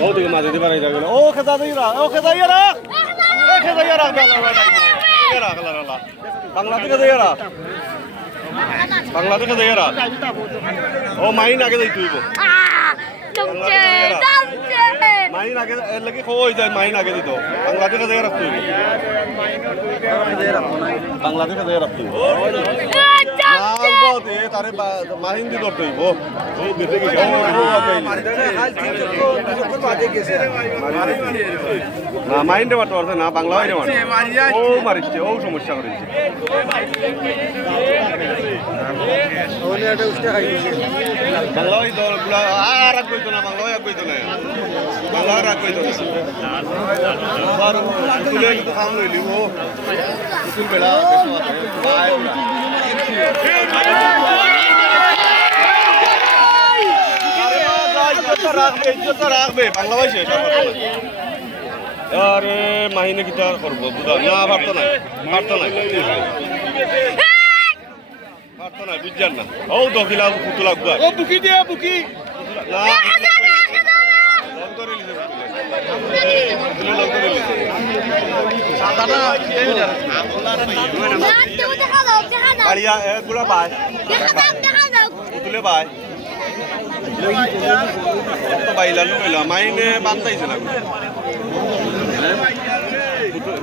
ও দিকে মাঝে দিবার এই গেল ও খেদা দিরা ও খেদা ইয়ারা এ খেদা ইয়ারা বাংলা থেকে দেয়ারা বাংলা থেকে দেয়ারা ও মাইন আগে যাই তুইব মাইন আগে এর লাগি কই যায় মাইন আগে দিত বাংলা থেকে দেয়ারা তুইব বাংলা থেকে দেয়ারা তুইব তারে মাহিন দি ধরতে হইব ও বেঁচে গেছে না মাইন্ডে মারতে পারছে না বাংলা মাইন্ডে মারছে ও মারিচ্ছে ও সমস্যা করেছে বাংলা ওই দলগুলা আর রাগ কইতো না বাংলা রাগ কইতো না বাংলা রাগ কইতো না তুলে কিন্তু খাম লইলি ও তুল বেলা রাখবে বাংলা ভাষা আরে মাহিনে কি তার করবো বুঝা না পারতো না পারতো না পারতো না বুঝছেন না ও দকিলা ফুটু লাগবে ও বুকি দিয়ে বুকি না বাড়িয়া এগুলা বাই তুলে বাই তো বাইলানো কইলা মাইনে বান্ধাইছে না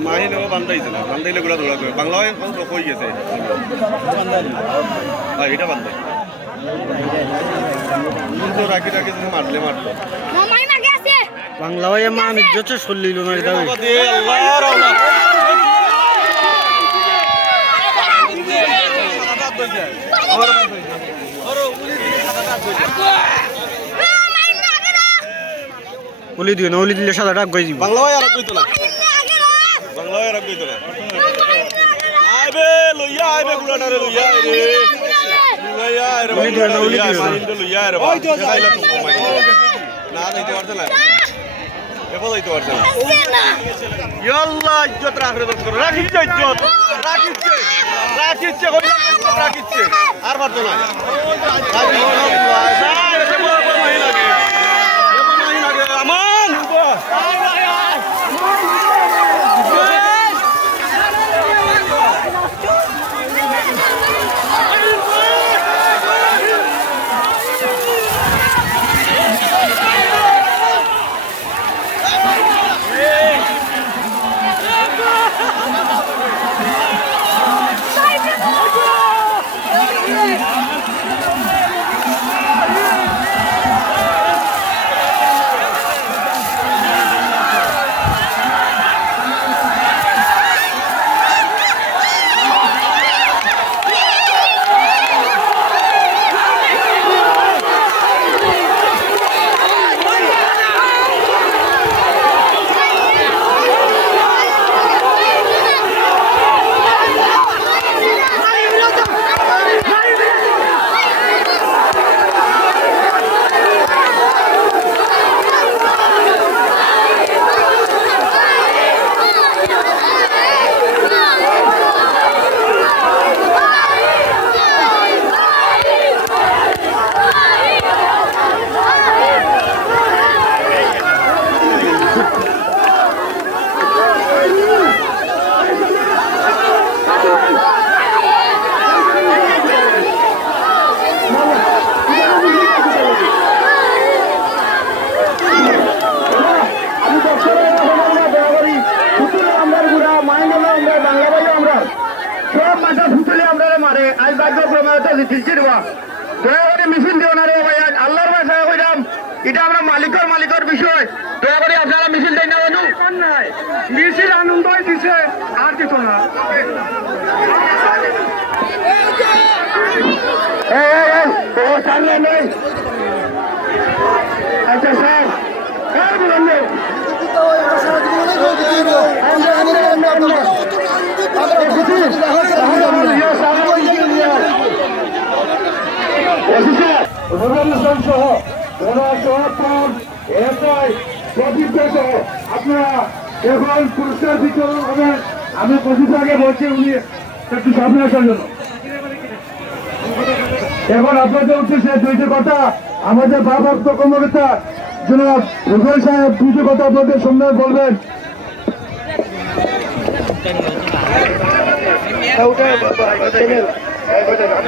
মাহিনেও বান্ধাইছে না বান্ধাইলে গুলা দৌড়া করে বাংলায় কই গেছে এটা বান্ধাই কিন্তু রাখি রাখি তুমি মারলে মারতো বাংলা ভাই মা আমি যত চলিল না দাও ওলি দিও না ওলি দিলে সাদা ডাক গই দিব বাংলা ভাই আর কইতো না বাংলা ভাই আর কইতো না আইবে লইয়া আইবে গুলাটারে লইয়া রে লইয়া রে লইয়া রে ভাই খাইলা তো না দিতে পারছ না এবার দিতে পারছ না ইয়াল্লাহ ইজ্জত রাখরে দছ করো রাখিছে ইজ্জত রাখিছে রাখিছে কইলা রাখিছে আর পারতো না আমান মিছিল দিও না রে ভাই আল্লাহর ভাষা কইরাম এটা আমরা মালিকের বিষয় দয়া করে আপনারা মিছিল দেন না জানো নাই মিছিল আনন্দই দিছে আর কিছু না এই ও সামনে নেই আচ্ছা স্যার কার বললো আপনারা এখন পুরস্কার বিতরণ হবেন আমি পঁচিশ আগে বলছি উনি একটু সামনে আসার জন্য এখন আপনাদের উদ্দেশ্যে দুইটি কথা আমাদের ভারপ্রাপ্ত কর্মকর্তা জনাব রুবেল সাহেব দুইটি কথা আপনাদের সামনে বলবেন।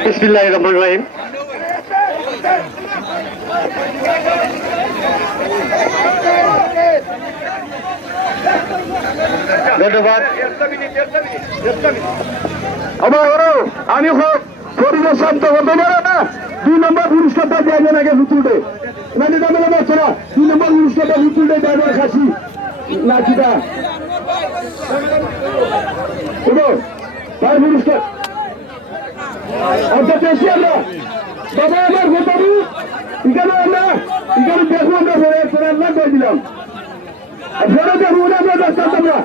বিসমিল্লাহির রহমানির রহিম। ধন্যবাদ। আমি হোক পরিবেশ শান্ত হতে পারে না। 2 নম্বর পুরস্কারটা দেওয়া আগে হুতুলটে মানে দামে যাচ্ছে না। 2 নম্বর পুরস্কারটা হুতুলটে ড্রাইভার খাসি না কিটা তার পুরস্কার অর্থাৎ পেয়েছি আমরা বাবা আমার ভোটারু এখানে আমরা এখানে দেখবো আমরা ফেরার না করে দিলাম ফেরত দেখবো ওটা আমরা দেখতাম আমরা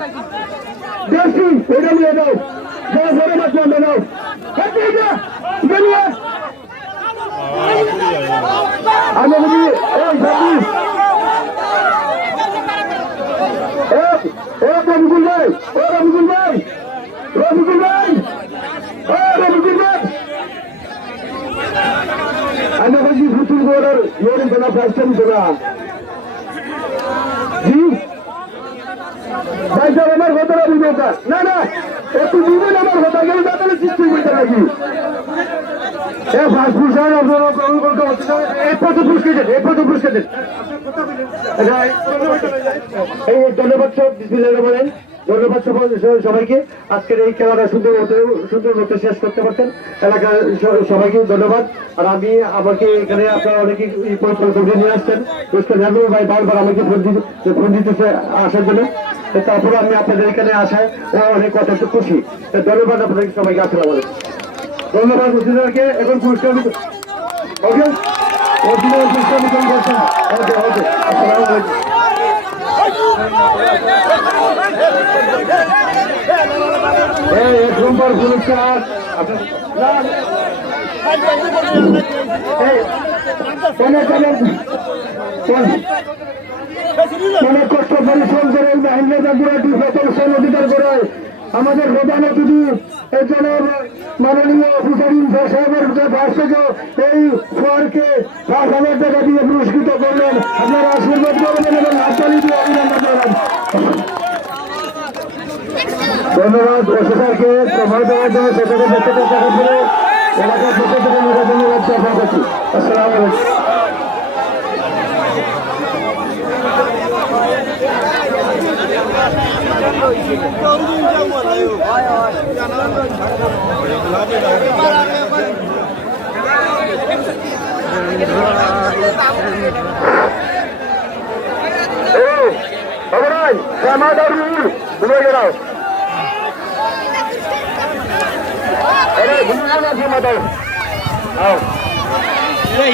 দেখছি ওইটা নিয়ে যাও যারা ফেরে মাছ আমরা নাও আমি বলি রবিকুল ভাই রবিকুল ভাই রবিকুল ভাই রবিকুল ভাই আমি বলছি ফুতুল গোড়ার ইয়ে দেনা ফার্স্ট দেনা জি ভাই স্যার আমার কথাটা বুঝে না না একটু বুঝবেন আমার কথা গেলে তাহলে সৃষ্টি করতে নাকি ফাস্ট ফুড সাহেব আপনারা গ্রহণ করতে হচ্ছে এরপর তো পুরস্কার দেন এরপর তো পুরস্কার দেন এই ধন্যবাদ সব বিসমিল্লাহির বলেন ধন্যবাদ সবাইকে আজকের এই খেলাটা সুন্দর মতো শেষ করতে পারতেন এলাকার সবাইকে ধন্যবাদ। আর আমি আমাকে এখানে আপনারা অনেকে পরিকল্পনা নিয়ে আসছেন ভাই বারবার আমাকে ফোন দিতেছে আসার জন্য তারপরে আমি আপনাদের এখানে আসায় অনেক কথা একটু খুশি ধন্যবাদ আপনাদের সবাইকে আসসালামু আলাইকুম। ধন্যবাদ মুসলিমকে এখন পুরস্কার ওকে পুরস্কার বিতরণ করছেন ওকে ওকে আসসালামু আলাইকুম। এক নম্বর পুরস্কার অনেক কষ্ট পরিশ্রম করে অধিকার করে আমাদের প্রধান অতিথি এই জনের মাননীয় অফিসার সাহেবের কাছ থেকে এই ফোয়ারকে 5,000 টাকা দিয়ে পুরস্কৃত করলেন। আপনারা আশীর্বাদ করবেন এবং হাততালি দিয়ে অভিনন্দন জানান। ধন্যবাদ অফিসারকে সময় দেওয়ার জন্য সেটাকে ব্যক্তিগত টাকা করে এলাকার পক্ষ থেকে ধন্যবাদ জ্ঞাপন করছি। আসসালামু আলাইকুম।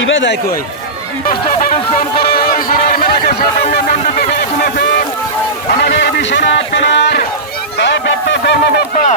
ইবাদাই কই আমাদের বিশ্বনাথ থানার কর্মকর্তা